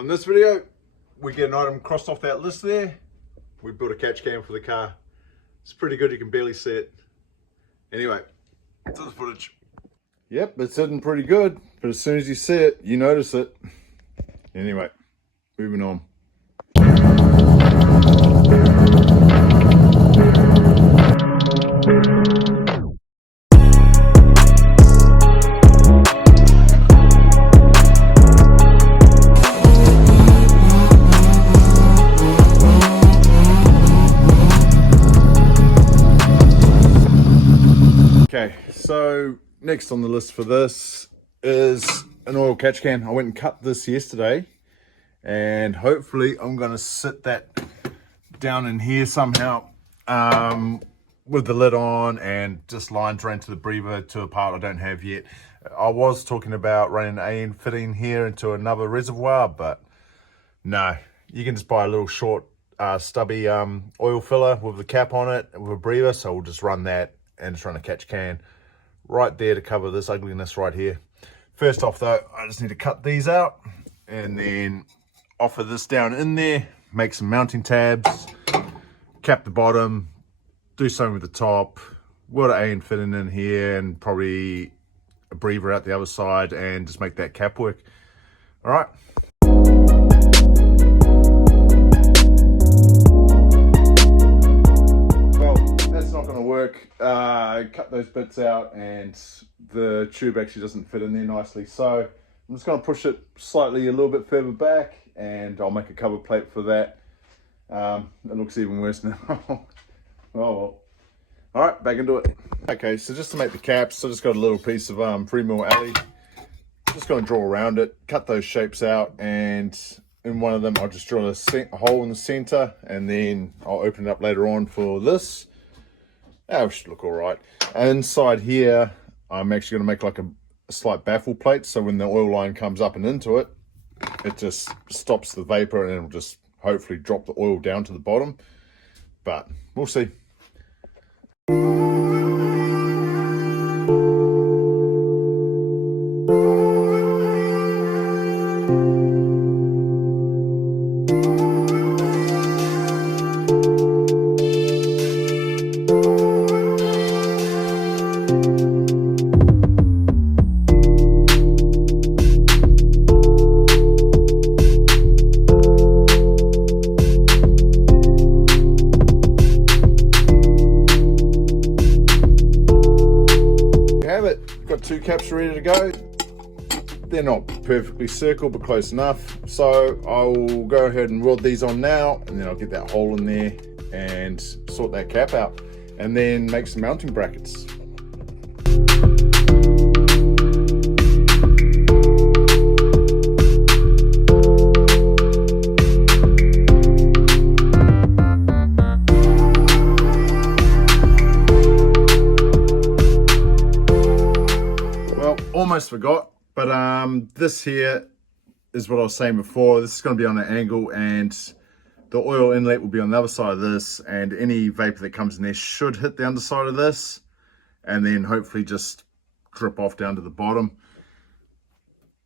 On this video, we get an item crossed off that list there. We built a catch cam for the car. It's pretty good, you can barely see it. Anyway, to the footage. Yep, it's sitting pretty good, but as soon as you see it, you notice it. Anyway, moving on. Okay, so next on the list for this is an oil catch can. I went and cut this yesterday, and hopefully I'm going to sit that down in here somehow with the lid on and just line drain to the breather to a part I don't have yet. I was talking about running an AN fitting here into another reservoir, but no, you can just buy a little short stubby oil filler with the cap on it with a breather, so we'll just run that and just run a catch can right there to cover this ugliness right here. First off though, I just need to cut these out and then offer this down in there, make some mounting tabs, cap the bottom, do something with the top, weld an AN fitting in here and probably a breather out the other side and just make that cap work. All right. Work, cut those bits out and the tube actually doesn't fit in there nicely, so I'm just going to push it slightly a little bit further back and I'll make a cover plate for that. It looks even worse now. Oh well. All right, back into it. Okay, so just to make the caps, I just got a little piece of 3mm alley. Just going to draw around it, cut those shapes out, and in one of them I'll just drill a hole in the center and then I'll open it up later on for this. That should look all right. Inside here, I'm actually going to make like a slight baffle plate, so when the oil line comes up and into it, it just stops the vapor and it'll just hopefully drop the oil down to the bottom. But we'll see. Got two caps ready to go. They're not perfectly circle, but close enough. So I'll go ahead and weld these on now, and then I'll get that hole in there and sort that cap out, and then make some mounting brackets. Almost forgot, but this here is what I was saying before. This is going to be on an angle and the oil inlet will be on the other side of this, and any vapor that comes in there should hit the underside of this and then hopefully just drip off down to the bottom.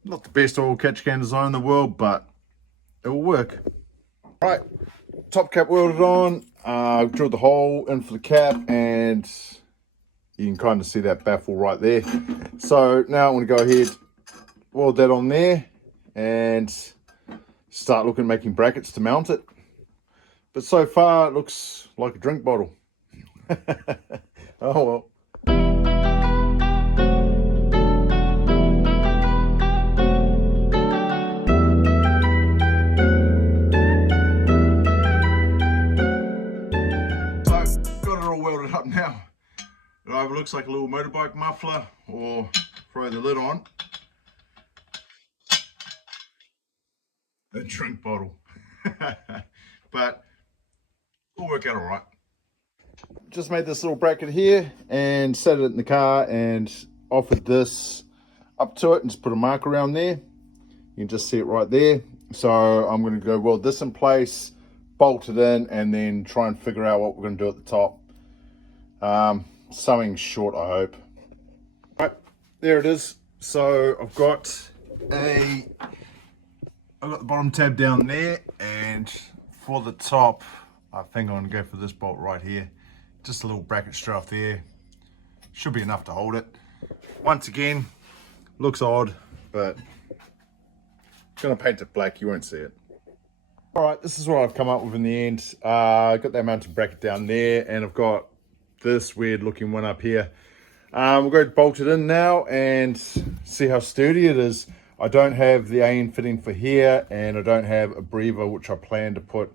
Not the best oil catch can design in the world, but it will work. Right, top cap welded on. I've drilled the hole in for the cap and you can kind of see that baffle right there. So now I'm going to go ahead, weld that on there and start looking at making brackets to mount it. But so far it looks like a drink bottle. Oh well. So got it all welded up now. It either looks like a little motorbike muffler or throw the lid on. A drink bottle. But it'll work out all right. Just made this little bracket here and set it in the car and offered this up to it and just put a mark around there. You can just see it right there. So I'm going to go weld this in place, bolt it in, and then try and figure out what we're going to do at the top. Something short, I hope. Right, there it is. So I've got a I've got the bottom tab down there, and for the top, I think I'm gonna go for this bolt right here. Just a little bracket straight off there. Should be enough to hold it. Once again, looks odd, but I'm gonna paint it black, you won't see it. All right, this is what I've come up with in the end. I've got that mounted bracket down there, and I've got this weird looking one up here. We'll go bolt it in now and see how sturdy it is. I don't have the AN fitting for here, and I don't have a breather, which I plan to put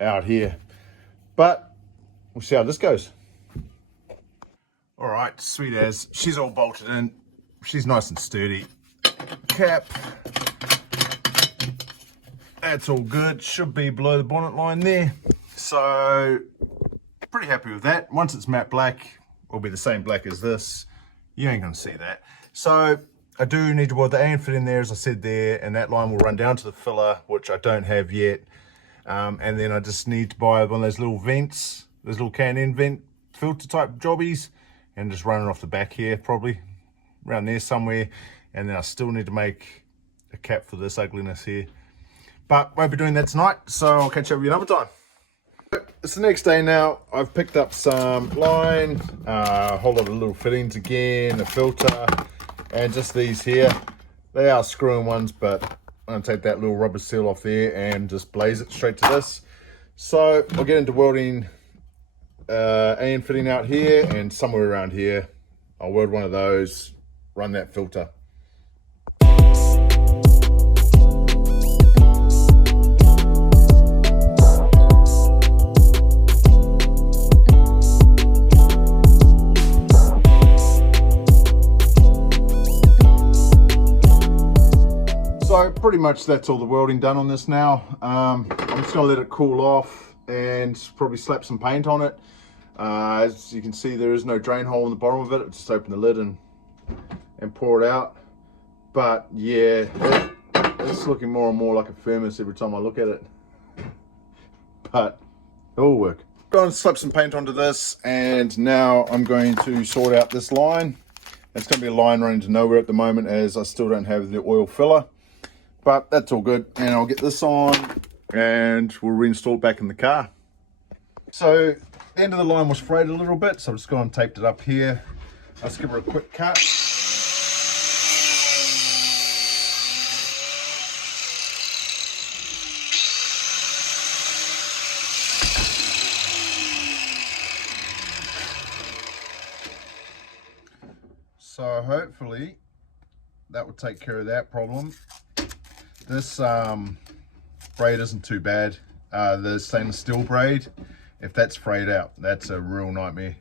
out here. But we'll see how this goes. All right, sweet as. She's all bolted in. She's nice and sturdy. Cap. That's all good. Should be below the bonnet line there. So, pretty happy with that. Once it's matte black, it'll be the same black as this. You ain't gonna see that. So, I do need to weld the AN fit in there, as I said there, and that line will run down to the filler, which I don't have yet. And then I just need to buy one of those little vents, those little can-end vent filter type jobbies, and just run it off the back here, probably around there somewhere. And then I still need to make a cap for this ugliness here. But won't be doing that tonight, so I'll catch up with you another time. It's the next day now. I've picked up some line, a whole lot of little fittings again, a filter, and just these here. They are screw-in ones, but I'm going to take that little rubber seal off there and just blaze it straight to this. So I'll get into welding AN fitting out here, and somewhere around here I'll weld one of those, run that filter. So pretty much that's all the welding done on this now. I'm just gonna let it cool off and probably slap some paint on it. As you can see, there is no drain hole in the bottom of it. I'll just open the lid and pour it out. But yeah, it's looking more and more like a furnace every time I look at it. But it will work. Going to slap some paint onto this, and now I'm going to sort out this line. It's going to be a line running to nowhere at the moment, as I still don't have the oil filler. But that's all good, and I'll get this on and we'll reinstall it back in the car. So the end of the line was frayed a little bit, so I've just gone and taped it up here. I'll just give her a quick cut. So hopefully that will take care of that problem. This braid isn't too bad. The stainless steel braid, if that's frayed out, that's a real nightmare.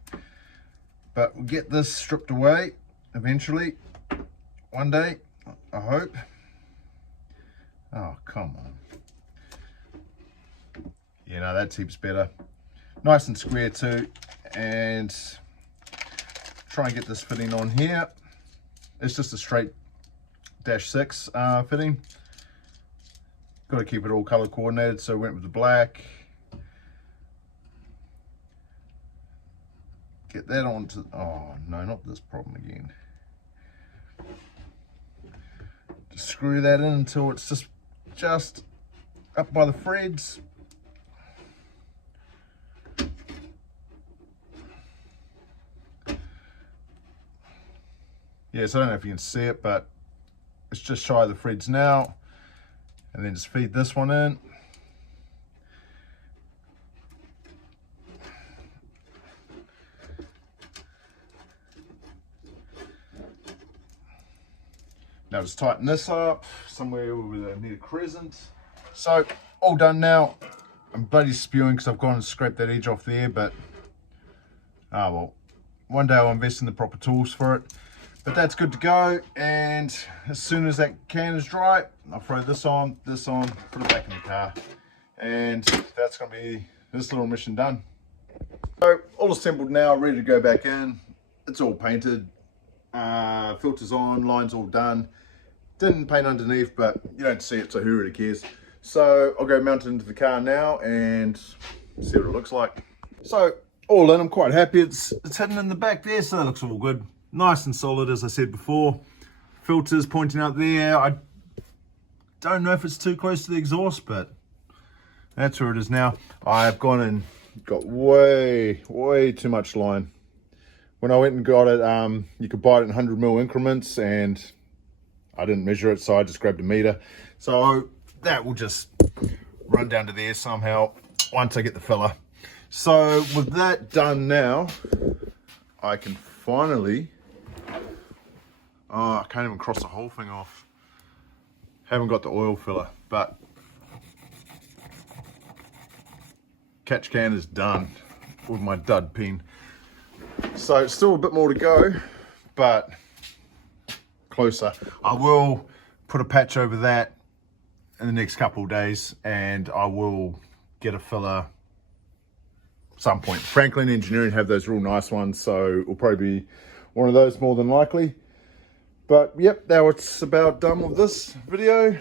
But we'll get this stripped away eventually, one day, I hope. Oh, come on. Yeah, no, that heaps better. Nice and square too. And try and get this fitting on here. It's just a straight -6 fitting. Got to keep it all color coordinated, so I went with the black. Get that onto, oh no, not this problem again. Just screw that in until it's just up by the threads. Yes, I don't know if you can see it, but it's just shy of the threads now. And then just feed this one in. Now just tighten this up somewhere where I need a crescent. So all done now. I'm bloody spewing because I've gone and scraped that edge off there, but ah well, one day I'll invest in the proper tools for it. But that's good to go, and as soon as that can is dry, I'll throw this on, put it back in the car, and that's going to be this little mission done. So all assembled now, ready to go back in. It's all painted, filters on, lines all done. Didn't paint underneath, but you don't see it, so who really cares? So I'll go mount it into the car now and see what it looks like. So all in, I'm quite happy. It's hidden in the back there, so that looks all good. Nice and solid, as I said before. Filters pointing out there. I don't know if it's too close to the exhaust, but that's where it is now. I've gone and got way too much line. When I went and got it, you could buy it in 100 mil increments, and I didn't measure it, so I just grabbed a meter. So that will just run down to there somehow once I get the filler. So with that done now, I can finally, I can't even cross the whole thing off. Haven't got the oil filler, but catch can is done with my dud pen. So it's still a bit more to go, but closer. I will put a patch over that in the next couple of days, and I will get a filler some point. Franklin Engineering have those real nice ones, so it'll probably be one of those more than likely. But yep, now it's about done with this video.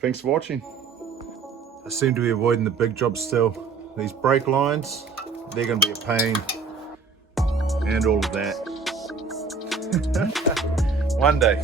Thanks for watching. I seem to be avoiding the big jobs still. These brake lines, they're going to be a pain, and all of that. One day.